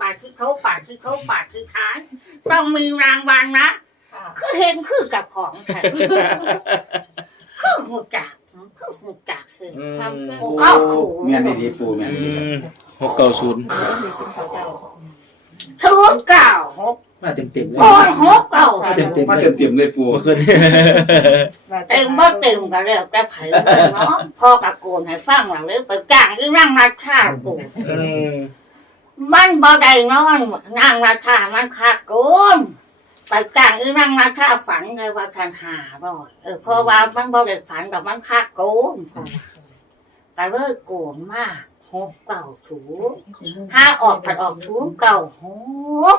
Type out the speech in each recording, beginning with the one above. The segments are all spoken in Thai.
ปาดที่เขาปาดที่เขาปาดที่ขายต้องมีรางวัลนะค่ะคือเห็นคือกับของแท้คือหูจักคือหูจักคืออืมทำเครื่องโอ้เข้าขู่แม่นดีๆปูแม่นอืดีๆครับมหกเก้าศูนย์เดี๋ยวมีคุณเขาเจ้าศูนย์เก้าหกมาเต็มเต็มๆเลยโอนหกเก้ามาเต็มเต็มมาๆเลยเต็มๆเลยปูเมื่อคืนเต็มบ่เต็มก็แล้วแต่ไผเนาะพ่อกับโกนให้ฟังหลังเลยไปจ้างที่นั่งนัดข้าวกูอื มันบ่ได้นอนนั่งนัดข้ามันคักโกนไปจ้างที่นั่งนัดข้าฝันเลยว่าทันหาบ่อยเออเพราะว่ามันบ่ได้ฝันกับมันคักโกนก็เลยโกนมากหกเก่าถูถ้าออกผัดออกถูเก่าหก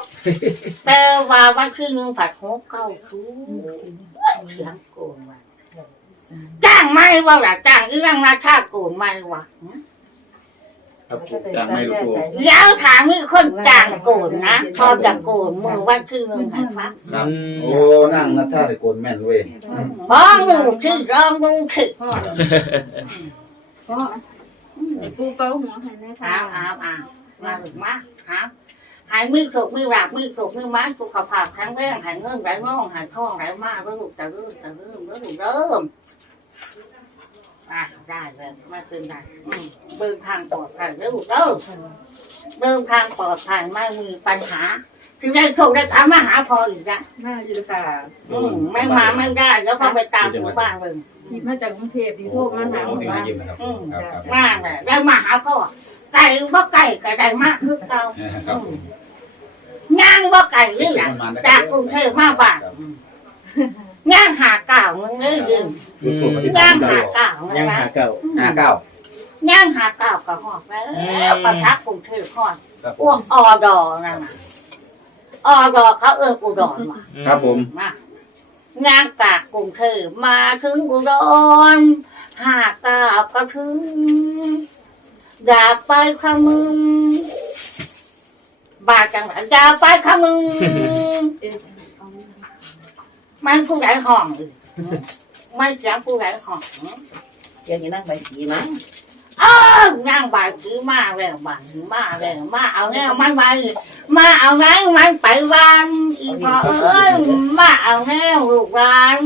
แต่ว่าวันที่หนึ่งผัดหกเก่าถูเสียงโกนว่าจ้างไม่ว่าล่ะจ้างอีรังราคาโกนไม่ว่า ครับปูจ้างไม่รู้ปูแล้วถามมีคนจ้างโกนนะพอจะโกนมือวันที่หนึ่งให้ฟังครับ โอ้นั่งนัทธาได้โกนแม่นเว้ยลองดูที่ลองดูที่พ่อพ่อไอ้ปูเป้าหัวหันนะอ้าคะวอ้าวอ้าวมาหรือมาฮะหายมีโศกมีราบมีโศกมีมันสุขภาพแข็งแรงหายเงินไหลน่องหายทองไหลมากแล้วลูกจะเริ่มจะเริ่มแล้วลูกเริ่ม อะได้เลยไม่เป็นไรอืมเดินทางปลอดภัยแล้วลูกเริ่มเดินทางปลอดภัยไม่มีปัญหา ถึงได้โชคได้ตามมาหาพออีกนะมาอยู่ค่ะอืมไม่มาไม่ได้แล้วก็ไปตามหมู่บ้านเลยหยิบมาจากกรุงเทพดีโทรมาหาโอ้หมู่ที่มาบ้านยิ้มนะครับอืมครับครับมากเลยได้มาหาพ่อไก่ว่าไก่ก็ได้มากคือเก่าครับผมย่างว่าไก่นี่แหละจากกรุงเทพมาบ้าน ย่างหาเก่ามันเลยดึงยูทูบมาติดย่าตางมหาเก่ามันยังนะหาเก่าห้าเก้า ย่างหาเก่าก็หอบแล้วประทักกรุงเทพหอดครับผอ้วมกออดอนั่นน่ะออดอเขาเอิ้นอุดรมาครับผม มางานกากกรุงเทพมาถึงอุดรหากกาบก็ถึงอยากไปคำมึงบาจังหวะอยากไปคำมึงเอ๊ะ มันผู้ใดห้องอีกไม่เสียงผู้ใดห้องเดี๋ยวนี้นั่งใบสีมั้งเออย่างบาดถือมาแล้วบาดถือมาแล้วมาเอาแนวมันไปมาเอาไงมันไปวันอีพอเอ้ยมาเอาแนวลูกร้าน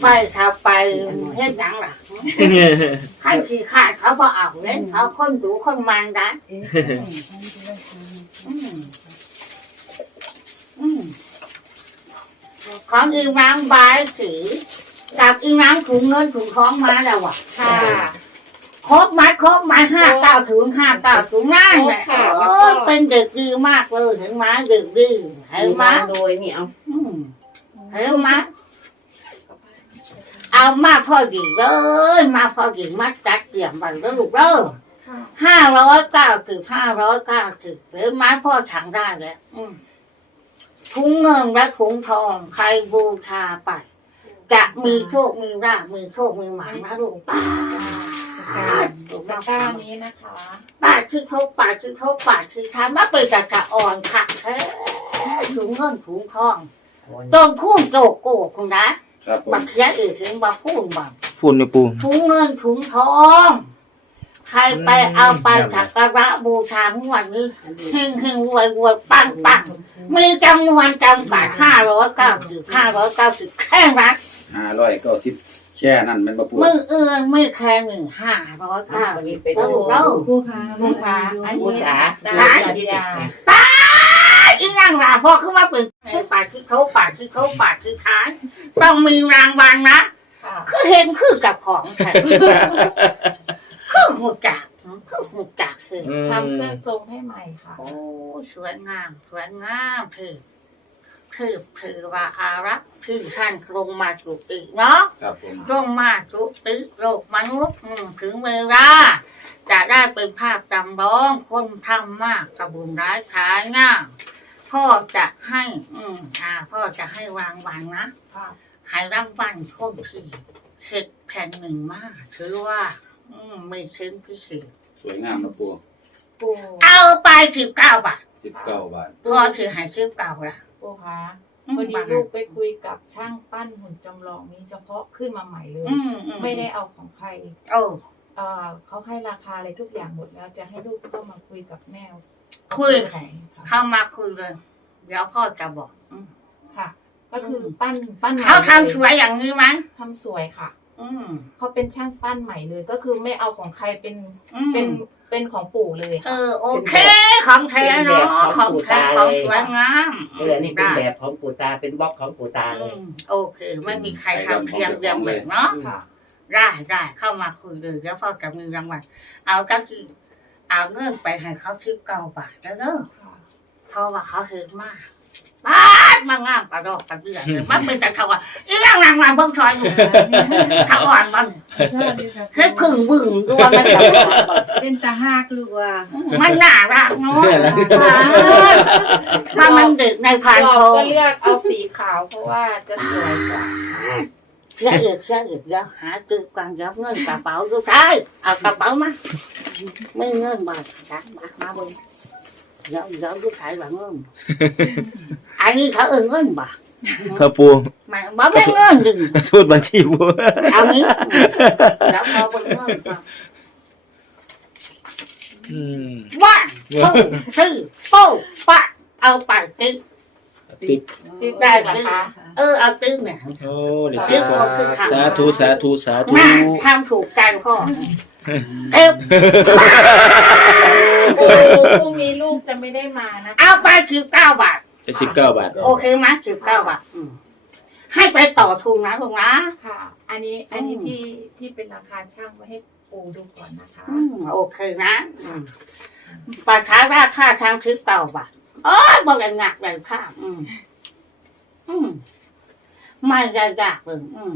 ไปเขาไปเฮ็ดหยังล่ะใครขี้ขาดเขาบ่เอาเล่นเขาคนดูคนมันได้เอ๊ะอืมอืม ของอีนางบายสีกับอีนางถุงเงินถุงทองมาแล้วอะค่ะครบไหมครบไหมห้าเก้าถุงห้าเก้าถุงนั่นแหละโอ้ยเป็นเด็กดีมากเลยเห็นไหมเด็กดีเห็นไหมโดยนี่เอาอืมเห็นไหมเอามาพอดีเลยมาพอดีมาจัดเตรียมไว้แล้วลูกเด้อค่ะห้าร้อยเก้าสิบห้าร้อยเก้าสิบหรือไม้พ่อถังได้แล้วอืม ถุงเงินและถุงทอง ใครบูชาไป จะมีโชค มีราบมีโชค มีหมานะลูกป้าดถูกตะมากกร้านี้นะคะป้าดที่เขาป้าดที่เขาป้าดที่ทำมาเป็นจักรอ่อนค่ะแท้ถุงเงินถุงทองต้นพุ่มโจกโกกคุณนะครับผมบักเขียอีกถึงบักพุ่มบักฝุ่นเนี่ยปูถุงเงินถุงทอง ใครไปเอาไปสักกระบูชางวดนี้เฮงเฮงรวยรวยปังปังมีจำนวนจำกัดห้าร้อยเก้าสิบห้าร้อยเก้าสิบแค่นั้นห้าร้อยเก้าสิบแค่นั้นมันมาปูมือเอื้อนไม่แค่หนึ่งห้าร้อยเก้าสิบเป็นแล้วเราผู้ค้าผู้ค้าอันนี้จ๋าอีนั่งลาพอขึ้นมาเป็นปาดที่เขาปาดที่เขาปาดที่ขายต้องมีรางวัลนะค่ะคือเห็นคือกับของแท้ คือหูจักคือหูจักคืออืมทำเครื่องทรงให้ใหม่ค่ะ โอ้สวยงามสวยงามถือถือถือว่าอารักษ์ที่ท่านลงมาจุติเนาะครับผมลงมาจุติโลกมนุษย์อืมถึงเวลาจะได้เป็นภาพจำลองคนทำมากกระบุญร้ายขายง่ายพ่อจะให้ อืมอ่า พ่อจะให้รางวัลนะค่ะให้รางวัลคนที่เสร็จแผ่นหนึ่งมาก ถือว่า อืมไม่เส้นพิเศษสวยงามนะปูปูเอาไปสิบเก้าบาทสิบเก้าบาทพ่อถือให้สิบเก้าละปูคะพอดีลูกไปคุยกับช่างปั้นหุ่นจำลองนี้เฉพาะขึ้นมาใหม่เลย อืมอืไม่ได้เอาของใครโอ้เอ่อเขาให้ราคาอะไรทุกอย่างหมดแล้วจะให้ลูกเข้ามาคุยกับแม่คุยไหนค่ะเข้ามาคุยเลยเดี๋ยวพ่อจะบอกอืมค่ะ ก็คือปั้นปั้นใหม่เขาทำลยสวยอย่างนี้ไหมทำสวยค่ะ อืม เขาเป็นช่างปั้นใหม่เลยก็คือไม่เอาของใครเป็นอืม เป็นเป็นของปู่เลยเอค่ะอโอเค ของแท้เนาะของแท้ของสวยงามเออนี่เป็นแบบของปู่ตาเป็นบล็อกของปู่ตาเลอืย มโอเค ไม่มีใครทำเทียมเดียวเหมือนเนาะ ค่ะ ได้ได้เข้ามาคุยเลยแล้วพ่อจะมีรางวัลเอาก็คือเอาเงินไปให้เขาทิปเก้าบาทแล้วเนอะค่ะ เพราะว่าเขาเห็นมาก บาดมางามกระดอกกระเดื่อเลยมันเป็นแต่เขาว่าอีร่างนางมาเบิ่งทอยอยู่ถ้าอ่อนมันเฮ็ดพึ่งบึ้งดูว่ามันจะอ่อนบ่เป็นตาหากหรือว่ามันน่ารักเนาะถ้ามันเด็กในพานเราทองก็เลือกเอาสีขาวเพราะว่าจะสวยกว่าเสียอีกเสียอีกเดี๋ยวหาตื้อกวางเดี๋ยวเงินกระเป๋าดูใช่เอากระเป๋ามาไม่เงินมาจ้ะมามาเบิ่งเดี๋ยวเดี๋ยวดูใช่ว่าเงิน อันนี้เขาเอิ้นเงินบ่ครับปูมันบ่แม่นเงินดึงสูตรบัญชีปูเอานี้แล้วพอเบิ่งเงินก่อนอืมว่างโป้ซื้อโป้ปะเอาไปติ๊กติ๊กติ๊บได้ได้เหรอคะเออเอาติ๊กเนี่ยโอ้เด็กติ๊กก่อนสาธุสาธุสาธุมาทำถูกใจพ่อเอวปู่พรุ่งนี้ลูกจะไม่ได้มานะ เอาไปสิบเก้าบาท ไปสิบเก้าบาท โอเคไหมสิบเก้าบาทอืมให้ไปต่อทุนนะลุงนะ ค่ะ อันนี้อันนี้อืม ที่ที่เป็นราคาช่างไว้ให้ปู่ดูก่อนนะคะ อืมโอเคนะอืมปาช้าราคาทางสิบเก้าบาทโอ้ยบอกเลยหนักเลยค่ะอืม อืมไม่ได้ยากเลยอืม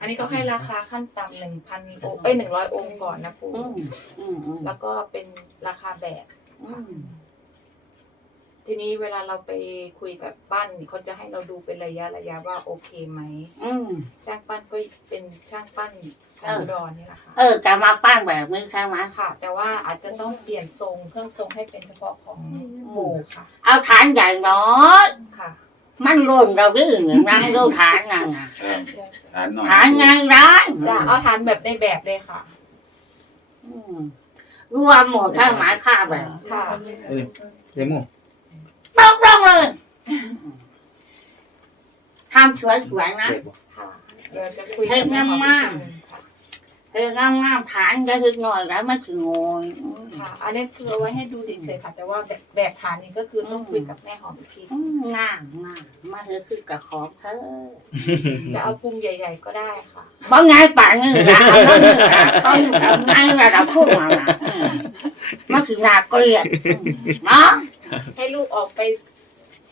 อันนี้ก็ให้ราคาขั้นต่ำหนึ่งพันองค์เอ้ยหนึ่งร้อยองค์ก่อนนะปู่อืมอืมอืมแล้วก็เป็นราคาแบบ อืม ทีนี้เวลาเราไปคุยกับปั้นเขาจะให้เราดูเป็นระยะระยะว่าโอเคไหมอืม ช่างปั้นก็เป็นช่างปั้นเอออุดรนี่แหละค่ะเออจะมาปั้นแบบนี้ใช่ไหมค่ะ แต่ว่าอาจจะต้องเปลี่ยนทรงเครื่องทรงให้เป็นเฉพาะของปู่ค่ะ เอาฐานใหญ่น้อยค่ะมันร่นเราวิ่งนั่งดูฐานนั่นน่ะครับฐานหน่อยฐานไงร้ายจะเอาทานแบบในแบบเลยค่ะ อืมรวมหมดถ้าหมายค่าแบบค่ะเอ้ยเดโม ตกลงเลยทำสวยๆนะเด็กบ่ค่ะเดี๋ยวจะคุยเฮ้ยกับแม่หองามๆอีกทีหนึ่งค่ะเอองามๆฐานจะถึงหน่อยแล้วมันถึงโงยอืมค่ะ อันนี้คือเอาไว้ให้ดูเฉยๆค่ะ แต่ว่าแบบแบบฐานนี้ก็คือต้องคุยกับแม่หอมอีกทีอืมงามงามมาเถอะคือกับของเธอจะเอาพุงใหญ่ ๆ ก็ได้ค่ะ บ่ไงป่านนี่ละเอาบ่นี่ละเขาอยู่กับไงระดับพุ่งมาละอืมมันถึงนาเกลียดอืมเนาะ ให้ลูกออกไป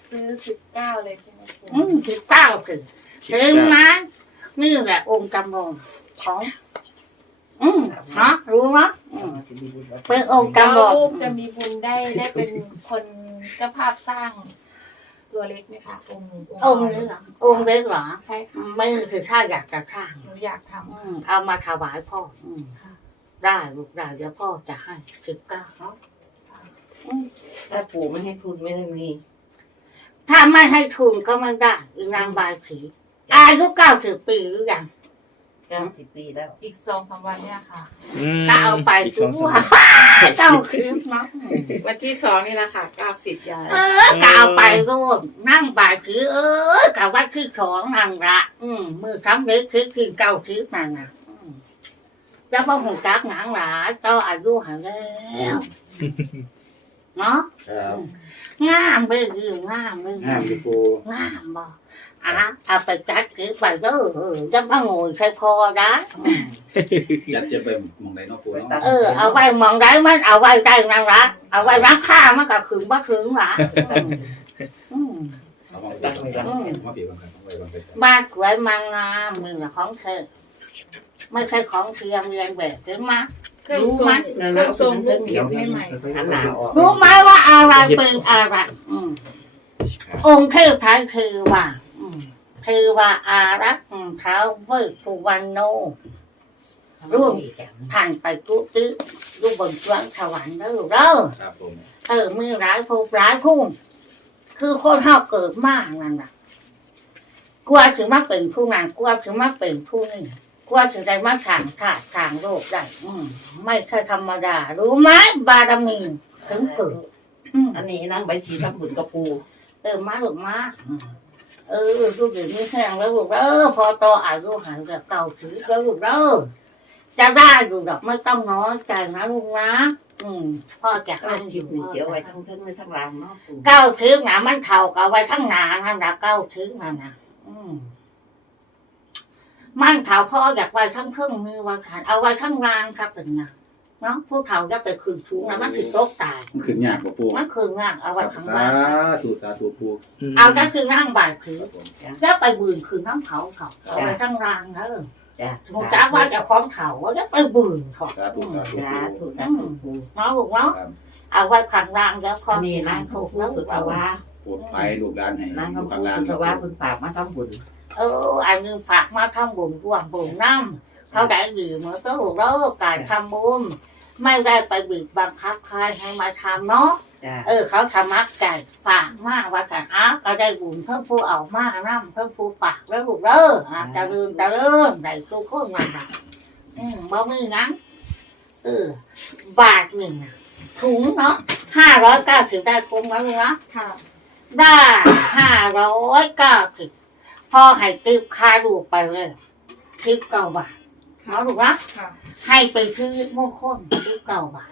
ซื้อสิบเก้าเลยใช่ไหมครูอืมสิบเก้าคือสิบถึงเก้านะนี่แหละองค์จำลองของ อืมเนาะรู้เนาะอืมเป็นองค์แล้วจำลองลูกจะมีบุญได้ได้เป็นคนเจ้าภาพสร้าง ตัวเล็กไหมคะองค์องค์นี้เหรอองค์เล็กเหรอใช่ค่ะไม่คือถ้าอยากจะสร้าง หนูอยากทำ อืมเอามาถวายพ่ออืมได้ลูกได้เดี๋ยวพ่อจะให้สิบเก้าเนาะอืม ถ้าปู่ไม่ให้ทุนไม่ให้มี ถ้าไม่ให้ทุนก็ไม่ได้อีนางบายผีอายุเก้าสิบปีหรือยังเก้าสิบปีแล้ว อีกสองสามวันเนี่ยค่ะอืมก็เอาไปอีกสทุอกงสามวันเจ้าคืนเนาะวันที่สองนี่แหละค่ะเก้าสิบยายเออกเอาไปร่วมนั่งบ่ายคือ เออกับว่าคือของนางละ อืมมือทำเล็กคือคืนเก้าทิพนั่นน่ะอืมแล้วพอหูจักหนังหลาเจ้าอายุหายแล้ว เนาะครับงามไปยืมงามไปห้ามอยู่ปูงามบ่อะเอาไปจัดคือไปเด้อเออจะมาโงยใส่คอได้อืมจัดจะไปหมองไหนเนาะปูเนาะเออเอาไว้มองได้มันเอาไว้ได้นางละเอาไว้รักค่ามันก็ขึงบ่ถึงละอืม เอามาตั้งไว้ก่อนมาปีบังคับไว้บังคับบ้านสวยมางามมือของเธอ ไม่ใช่ของเทียมเรียนแบบถึงมา เครื่องทรงเครื่องทรงลูกเก็บให้ใหม่อันหนาออกรู้ไหมว่าอะไรเป็นอะไรอืมองค์เทพไทยคือว่าอืมคือว่าอารักษ์เท้าเวทสุวรรณโนร่วมผ่านไปกุตื้อดูบนสวงสวรรค์เด้อเด้อครับผมเออมือร้ายภูร้ายพุ่มคือคนเฮาเกิดมากนั่นน่ะกลัวถึงมาเป็นผู้นั้นกลัวถึงมาเป็นผู้นี้ กลัวถึงได้มาทางขาดทางโลกได้ อืมไม่ใช่ธรรมดา รู้ไหมบารมีคถึงเกิดอืมอันนี้นั่งใบชีทำบุญกับปูเออมาลูกมาเออลูกเดี๋ยวนี้แห้งแล้วลูกเออพอโตอายุหายจากเก่าถือแล้วลูกเออจะได้อยู่ดอกไม่ต้องน้อยใจนะลูกนะอืมพ่อจะก็ให้ชิวนี่เจียวไว้ทั้งทั้งทั้งรางเนาะปูเก้าถือหนามันเท่ากับไว้ทั้งหนานั่นละเก้าถือนั่นนะอืม มันเท่าพ่ออยากไว้ทั้งเครื่องมือไว้ฐานเอาไว้ทั้งรางครับเป็นไงเนาะผู้เฒ่าจะไปคืนทุกนะมันถึงโตกตายมันขึ้นยากกว่าปูมันคืองานเอาคไว้รับทั้งสาบ้านธุสาธุปูเอาก็คือนั่งบ่ายถือครับผมแล้วไปบืนคืนน้ำเขาเขาเอาไว้ทั้งรางเนอะจ้ะถูกจ้าว่าจะคล้องเขาว่าจะไปบืนเขาสาธุสาธุจ้าถูปูกสาธุปูเนาะลูกเนาะครับเอาไว้ขังรางแล้วคออันนี้นั่งเขาพูดสุดสวาปวดไปลูกหลานให้นั่งลูเขากหพูดลานสุดสวาคุณฝากมาทำบุญ เอออันหนึงฝากมาทำบุญร่วมบุญน้ำเขาได้ดีเหมือนตัวลูกเราการทำบุญไม่ได้ไปบีบบังคับใครให้มาทำเนาะจ้ะเออ เขาสมัครใจฝากมากว่ากันอ้าวก็ได้บุญเพิ่มผู้เอามากน้ำเพิ่มผู้ฝากแล้วลูกเด้ออะจะลืมจะเริ่มได้ทุกคนมาละอืมบ่มีนั้นเออบาทหนึ่งน่ะถุงเนาะห้าร้อยเก้าสิบได้คุ้มแล้วลูกเนาะค่ะได้ห้าร้อยเก้าสิบ พอให้ติบคาดูไปเลยทิปเก้าบาทค่ะเอาลูกนะค่ะ ให้ไปซื้อมงคลทิปเก้าบาท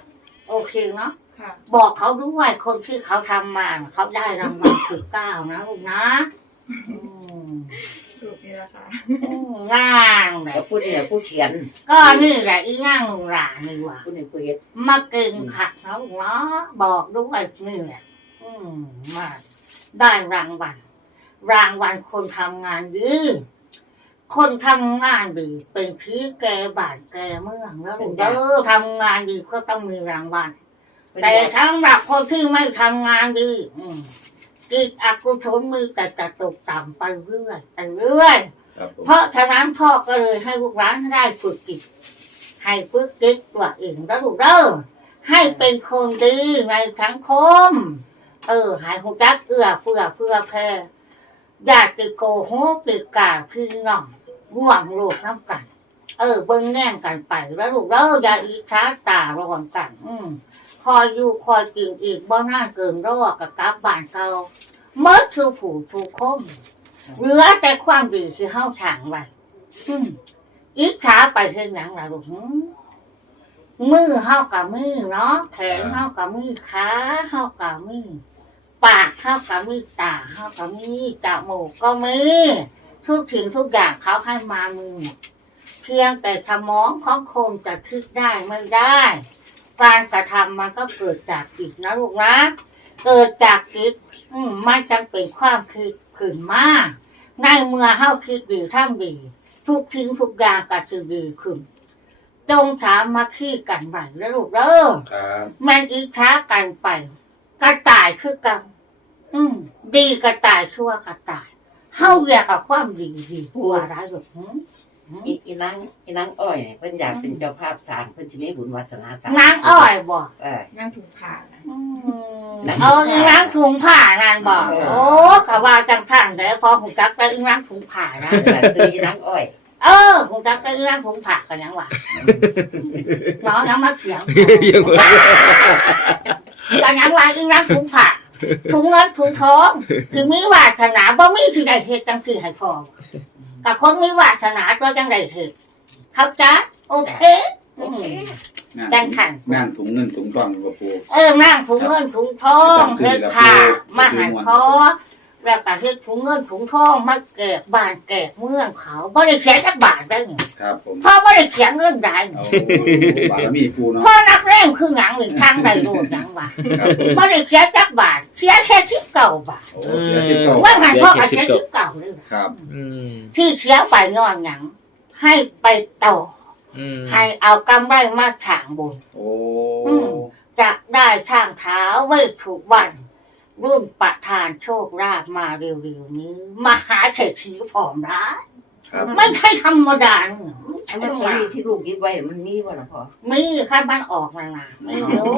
โอเคเนาะค่ะ บอกเขาด้วยคนที่เขาทำมาเขาได้รางวัลสิบเก้านะลูกนะอืมสูตรนี้ละค่ะ อืมงานแบแล้วบผู้นี่ผู้เขียนก็นี่แหละอีง่างหลานนี่หว่า ผู้นี่ผู้เฮ็ดมาเก่งขัดเขาเนาะบอกด้วยนี่แหละอืมมาได้รางวัล รางวัลคนทำงานดี คนทำงานดี เป็นที่แกบ้านแกเมืองแล้วลูกเด้อทำงานดีก็ต้องมีรางวัลแต่สำหรับคนที่ไม่ทำงานดีอืมจิตอกุศลมือแต่จะตกต่ำไปเรื่อยไปเรื่อยครับผมเพราะฉะนั้นพ่อก็เลยให้ลูกร้านได้ฝึกจิตให้ฝึกจิตตัวเองแล้วลูกเด้อให้เป็นคนดีในสังคม เออใหายหุจักเอื้อเพื่อเพื่อแพ่ อยากติโกโหติกาพี่น้องร่วมโลกน้ำกัน เออ เบิ่งแง่งกันไป แล้วลูกเด้ออย่าอิจฉาตาระวังกัน อืมคอยอยู่คอยกินอีกบ่น่าเกินรอกับกลับบ้านเก่าเมื่อคือผู้ถูกคมเหลือแต่ความดีที่เฮาฉางไว้อืมอิจฉาไปเช่นหยังล่ะลูกหืมมือเฮากับมือเนาะแขนเฮากับมือขาเฮากับมือ ปากเฮากับมือตาเฮากับมือจมูกก็มีทุกสิ่งทุกอย่างเขาให้มามือหมดเพียงแต่สมองของคนจะคิดได้ไม่ได้ การกระทำมันก็เกิดจากจิตนะลูกนะเกิดจากจิตอืมมันจังเป็นความคิดขึ้นมาในเมื่อเฮาคิดดีทำดีทุกทิ้งทุกอย่างก็จะดีขึ้นจงถามมาขี้กันไปแล้วลูกเด้อครับแมันอีช้ากันไป กระต่ายคือกันอืม ดีกระต่ายชั่วกระต่ายเฮาอยากกับความดีดีกว่าได้หรอกหืมอีอีนางอีนางอ้อยเนี่ยเพิ่นอยากเป็นเจ้าภาพสร้างเพิ่นสิมีบุญวาสนาสร้างนางอ้อยบอกเออ นั่งถุงผ่านะ อืมเอาอีนางถุงผ้านานบอกโอ้กะว่าจังท่านแต่พอหูจักไปอีนางถุงผ้านะ แต่ซื้ออีนางอ้อย เออหูจักไปอีนางถุงผ้ากันยังวะน้องยังมาเสียง ยังว่ากันยังว่าอีนางถุงผ้าถุงเงินถุงทองถึงมีวาสนาบ่มีที่ใดเหตุจังสี่ให้พอกับคนมีวาสนาตัวจังใดเหตุเข้าใจโอเคโอเคงานจังขันงานถุงเงินถุงทองกับปูเออนั่งถุงเงินถุงทองเฮ็ดผ้ามาใหายคอ แล้วก็เฮ็ดถุงเงินถุงทองมาแกกบ้านแกกเมืองเขาบ่ได้เขียนสักบาทได้นี่ครับผมเพราะบ่ได้เขียนเงินได้เอาบารมีปูเนาะเพราะนักเล่นคือหยังนี่ทางใดโลดหยังวะครับผมบ่ได้เขียนสักบาทเสียแค่สิบเก้าบาทโอ้เสียชีวิตเก่าว่าหันพ่อก็เสียสิบเก้าเลยครับอืมที่เสียไปย้อนหยัง ให้ไปต่ออืมให้เอากำไรมาถางบุญโอ้อืมจะได้ช่างเท้าไว้ถูกวัน รุ่นประทานโชคลาภมาเร็วๆนี้ มหาเศรษฐีผอมร้ายครับไม่ใช่ธรรมดาเนี่ยอันลอตเตอรี่ที่ลูกหยิบไว้มันมีบ่ล่ะพ่อมีขั้นมันออกมานะไม่รู้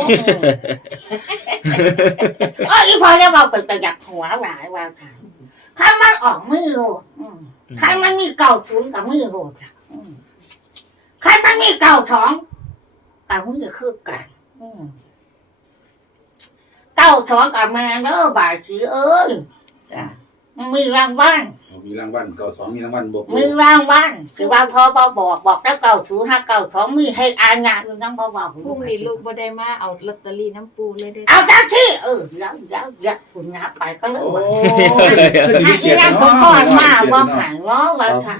เอออีพอจะบอกเป็นประหยัดหัวหลายว่าค่ะขั้นมันออกไม่รู้อืมขั้นมันมีเก่าถุนกับไม่รู้จ้ะอืมขั้นมันมีเก่าท้องกับมือคือกัน อืม เก้าสองกับแม่เนอะบ่ายสีเอ้ยจ้ะมีรางวัล มีรางวัลเก่าสองมีรางวัลบ่ปูมีรางวัลคือว่าพอบอกบอกบอกแล้วเก้าศูนย์ห้าเก้าสองมีให้อ่านงานอยู่น้ำเบาๆพรุ่งนี้ลูกบ่ได้มาเอาลอตเตอรี่น้ำปูเลยได้อเอาจ้าที่เออเดี๋ยวเดี๋ยวเดี๋ยวคุณนับไปก็เลยโอ้ว่ายอาชีพนั้นผมก่อนมาว่าหายร้องเลยค่ะ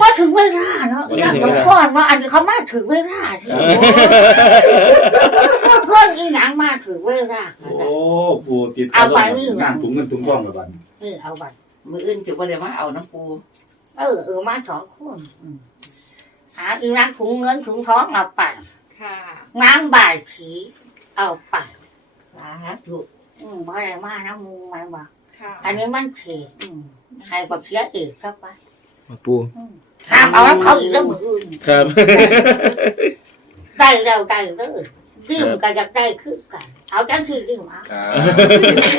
ว่าถึงเวลาเนาะอีนั่นผมก่อนว่าอันนี้เขามาถึงเวลาที่เพื่อนอีหนังมาถึงเวลาโอ้ปูติดเอาไปนี่งานถุงเงินถุงทองกับบัดนี่เอาบัตร มื้ออื่นสิบ่ได้มาเอาน้ำปูเออเออมาสองคนอืมหาอีนังถุงเงินถุงทองเอาไปค่ะ นางบ่ายผีเอาไปสาธุอืมบ่อะไรมานะมูมาบ่ค่ะ อันนี้มันเขตอืมให้แบบเสียเอกเข้าไปปูอืมห้ามเอาแล้วเขาอีกแล้วมืออื่น ครับ ได้แล้วได้เลยยิ้มก็อยากได้คือกัน เอาจังคือยิ้มเอาครับ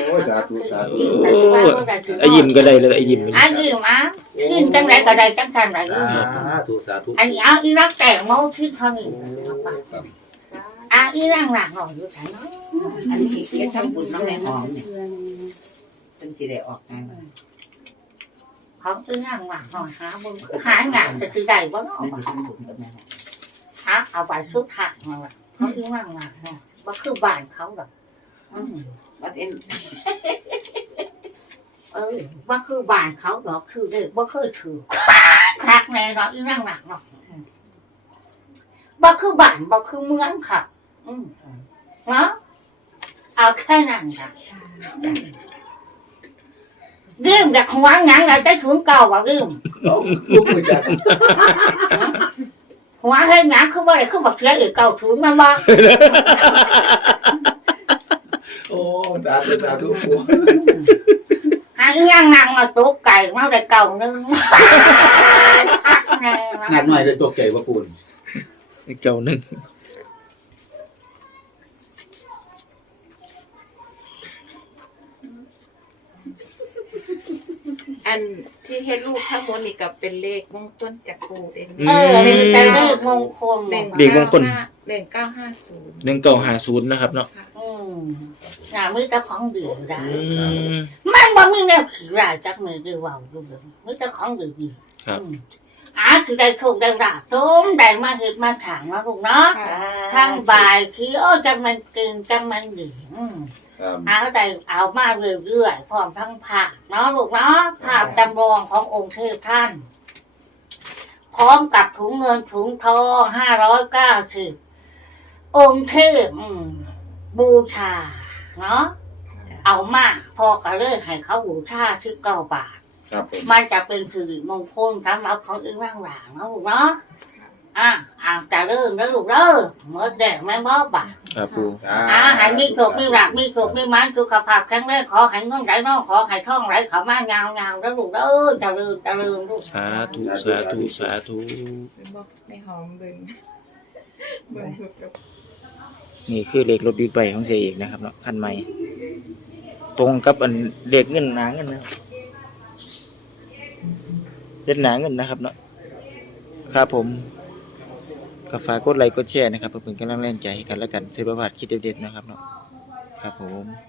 โอ้ยสาธุสาธุยิ้มแต่ที่ว่าบ่ได้ถือไอ้ยิ้มก็ได้เลยไอ้ยิ้มอันยิ้มเอาชิ้นจังไรก็ได้จังทันไรยิ้มสาธุสาธุอันนี้เอาอีรักแต่งโมชิ้นเท่านี้เอาไปครับอะอีร่างหลังหน่อยอยู่ไหนเนาะอันนี้เฮ็ดทำบุญน้ำแม่หอมนี่เพิ่นสิได้ออกงานมาเขาอีร่างหลังหน่อยหาบุญหางานจะคือได้บ่เนาะเพิ่นสิทำบุญกับแม่หอมหาเอาไปสุดทางมาละเขาอีร่างหลังเนาะ ว่าคือบ้านเขาหรอกอืมบัดเอ็นเออว่าคือบ้านเขาหรอกคือเด็กว่าเคยถือคักแน่เนาะอีร่างหลังเนาะอืมว่าคือบ้านว่าคือเมืองค่ะ อืมเนาะเอาแค่นั้นค่ะเรื่องจากของวางหยังไงได้ถุนเก่าว่าเรื่องเอาลูกมือจัด หัวเฮ็ดหยังคือว่าอะไรคือบักเสียอีกเก่าถุนมันบ่โอ้สาธุสาธุปูหาอีหยังนางมาตกไก่มาได้เก่าหนึงคักแน่เนาะงานหน่อยได้ตัวไก่บ่ปูนเก่าหนึ่งอัน ที่เฮ็ดลูกทั้งหมดนี่ก็เป็นเลขมงคลจากปูเด้งเออนี่แต่เลขมงคลหนึ่งเด็กมงคล หนึ่งเก้าห้าศูนย์หนึ่งเก้าหาศูนย์นะครับเนาะอืมน่ามีแต่ของดีได้อืมมันบ่มีแนวขี้ร้ายจักมือดีเว้าอยู่เด้อมีแต่ของดีดีๆครับ อืมอาคือได้โชคได้ราบสมได้มาเฮ็ดมาถางเนาะลูกเนาะค่ะทั้งบ่ายที่โอ้จังมันเก่งจังมันดีอืม ครับเอาได้เอามาเรื่อยๆพร้อมทั้งภาพเนาะลูกเนาะภาพจำลองขององค์เทพท่าน พร้อมกับถุงเงินถุงทองห้าร้อยเก้าสิบองค์เทพอืมบูชา เนาะเอามาพอก็เลยให้เขาบูชาที่เก้าบาท ครับผมมันจะเป็นสิริมงคลสำหรับของอีกร่างหลางเนาะลูกเนาะ อะอะจะเริ่มแล้วลูกเด้อเมื่อแดกแม่บ่บาทครับปูอ่าให้มีโชคมีหลักมีโชคมีมันสุขภาพแข็งแรงขอให้เงินไหลน้องขอให้ท่องไหลเขามางาวงาวแล้วลูกเด้อจะเริ่มจะเริ่มลูกสาธุสาธุสาธุเป็นบอกไม่หอมเบิ่งเบิ่งลูกกับนี่คือเลขรถบิ๊กไบค์ของเสียเอกนะครับเนาะคันใหม่ ตรงกับอันเลขเงินหนาเงินนะเลขหนาเงินนะครับเนาะครับผม ก็ฝากกดไลค์กดแชร์นะครับเพื่อเป็นกำลังแรงใจให้กันและกันซื้อประวัติคิดเด็ดๆนะครับเนาะครับผม